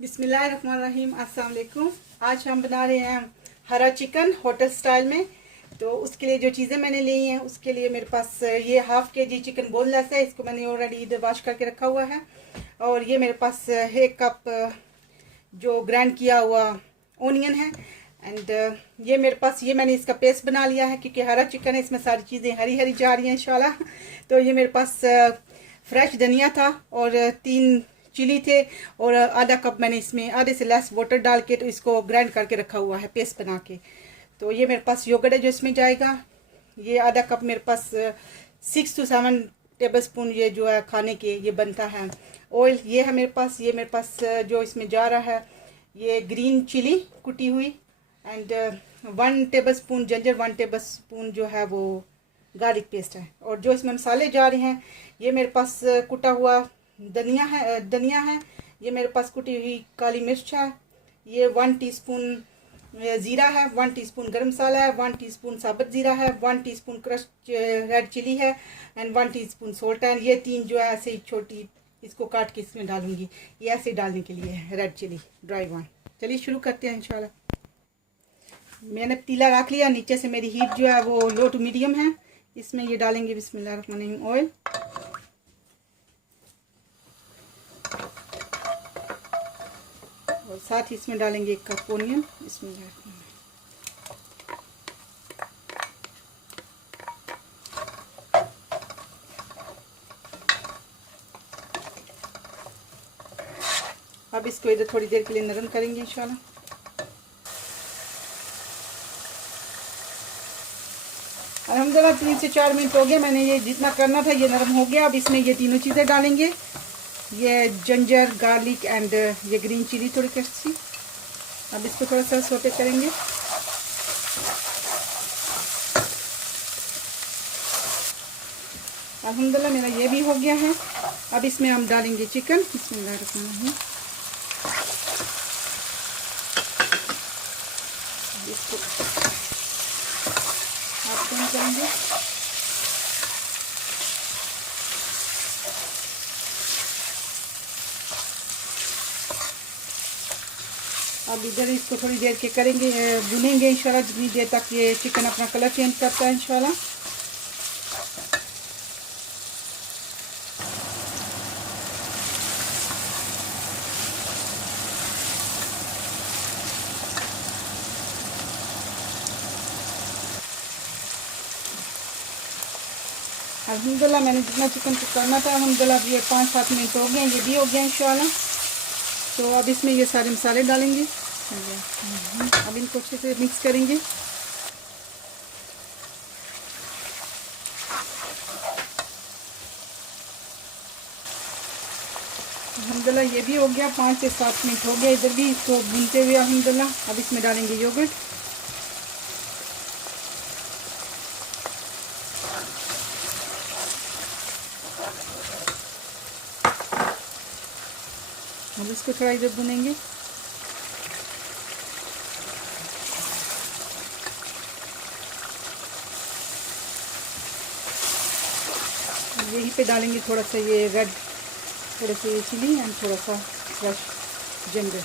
बिस्मिल्लाहिर्रहमानिर्रहीम। अस्सलाम वालेकुम। आज हम बना रहे हैं हरा चिकन होटल स्टाइल में। तो उसके लिए जो चीज़ें मैंने ली हैं, उसके लिए मेरे पास ये हाफ़ के जी चिकन बोनलेस है। इसको मैंने ऑलरेडी इधर वॉश करके रखा हुआ है। और ये मेरे पास 1 कप जो ग्राइंड किया हुआ ओनियन है। एंड ये मेरे पास मैंने इसका पेस्ट बना लिया है, क्योंकि हरा चिकन है, इसमें सारी चीज़ें हरी हरी जा रही हैं इंशाल्लाह। तो ये मेरे पास फ्रेश धनिया था और 3 चिली थे और आधा कप मैंने इसमें आधे से लेस वाटर डाल के तो इसको ग्राइंड करके रखा हुआ है पेस्ट बना के। तो ये मेरे पास योगर्ट है जो इसमें जाएगा। ये आधा कप मेरे पास 6 to 7 टेबल स्पून ये जो है खाने के ये बनता है। ऑयल ये है मेरे पास। ये मेरे पास जो इसमें जा रहा है ये ग्रीन चिली कुटी हुई। And 1 table spoon ginger, 1 table spoon जो है वो गार्लिक पेस्ट है। और जो इसमें मसाले जा रहे हैं ये मेरे पास कुटा हुआ धनिया है। ये मेरे पास कुटी हुई काली मिर्च है। ये 1 टीस्पून ज़ीरा है, 1 टीस्पून गरम मसाला है, 1 टीस्पून साबुत ज़ीरा है, 1 टीस्पून क्रश्ड रेड चिली है एंड 1 टीस्पून सोल्ट है। ये 3 जो है ऐसे ही छोटी इसको काट के इसमें डालूंगी। ये ऐसे डालने के लिए है रेड चिली ड्राई वन। चलिए शुरू करते हैं इंशाल्लाह। मैंने पतीला रख लिया, नीचे से मेरी हीट जो है वो लो टू मीडियम है। इसमें ये डालेंगे बिस्मिल्लाहिर्रहमानिर्रहीम ऑयल। और साथ ही इसमें डालेंगे 1 कप ओनियन। इसमें अब इसको इधर थोड़ी देर के लिए नरम करेंगे इंशाल्लाह। अल्हम्दुलिल्लाह 3 से 4 मिनट हो गए। मैंने ये जितना करना था ये नरम हो गया। अब इसमें ये तीनों चीज़ें डालेंगे, ये जिंजर, गार्लिक एंड ये ग्रीन चिली थोड़ी कच्ची। अब इसको थोड़ा सा सोटे करेंगे। अल्हम्दुलिल्लाह मेरा ये भी हो गया है। अब इसमें हम डालेंगे चिकन। बिस्मिल्लाहिर्रहमानिर्रहीम। इसको आप करेंगे। अब इधर इसको थोड़ी देर के करेंगे, भुनेंगे इंशाल्लाह, जितनी देर तक ये चिकन अपना कलर चेंज करता है इंशाल्लाह। अल्हम्दुलिल्लाह मैंने जितना चिकन कुक करना था अल्हम्दुलिल्लाह ये 5-7 मिनट हो गए, ये भी हो गया इंशाल्लाह। तो अब इसमें ये सारे मसाले डालेंगे। अब इनको अच्छे से मिक्स करेंगे। अल्हम्दुलिल्लाह ये भी हो गया, 5 से 7 मिनट हो गया इधर भी इसको भूनते हुए अल्हम्दुलिल्लाह। अब इसमें डालेंगे योगर्ट। अब इसको थोड़ा इधर भुनेंगे। यहीं पे डालेंगे थोड़ा सा ये रेड, थोड़ा सा ये चिली एंड थोड़ा सा फ्रेश जिंजर।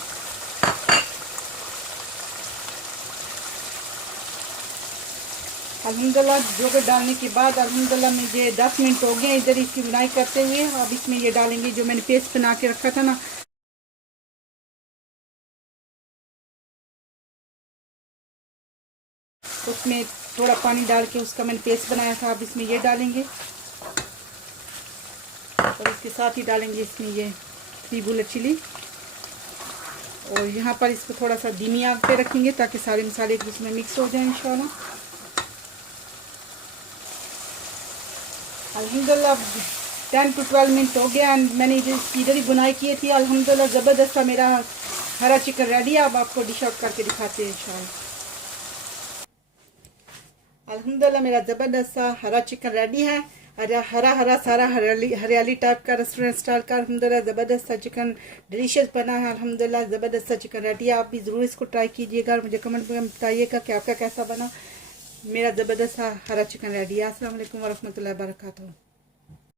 अल्हम्दुलिल्लाह योगर्ट डालने के बाद अल्हम्दुलिल्लाह मुझे 10 मिनट हो गए इधर इसकी बुनाई करते हुए। अब इसमें ये डालेंगे जो मैंने पेस्ट बना के रखा था ना, उसमें थोड़ा पानी डाल के उसका मैंने पेस्ट बनाया था। अब इसमें ये डालेंगे और इसके साथ ही डालेंगे इसमें ये 3 बुलेट चिली। और यहाँ पर इसको थोड़ा सा धीमी आग पे रखेंगे ताकि सारे मसाले इसमें मिक्स हो जाए इंशाल्लाह। अल्हम्दुलिल्लाह 10 to 12 मिनट हो गया एंड मैंने इधर ही बुनाई की थी। अल्हम्दुलिल्लाह ज़बरदस्त मेरा हरा चिकन रेडी है। अब आपको डिश आउट करके दिखाते हैं इंशाल्लाह। अल्हम्दुलिल्लाह मेरा ज़बरदस्त हरा चिकन रेडी है। हरा हरा सारा हरियाली टाइप का रेस्टोरेंट स्टाइल का अल्हम्दुलिल्लाह ज़बरदस्त चिकन डिलीशियस बना है। अल्हम्दुलिल्लाह ज़बरदस्त चिकन रेडी है। आप भी ज़रूर इसको ट्राई कीजिएगा, मुझे कमेंट में बताइएगा कि आपका कैसा बना। मेरा ज़बरदस्त हरा चिकन रेडी है। अस्सलाम वालेकुम वरहमतुल्लाहि वबरकातुहू।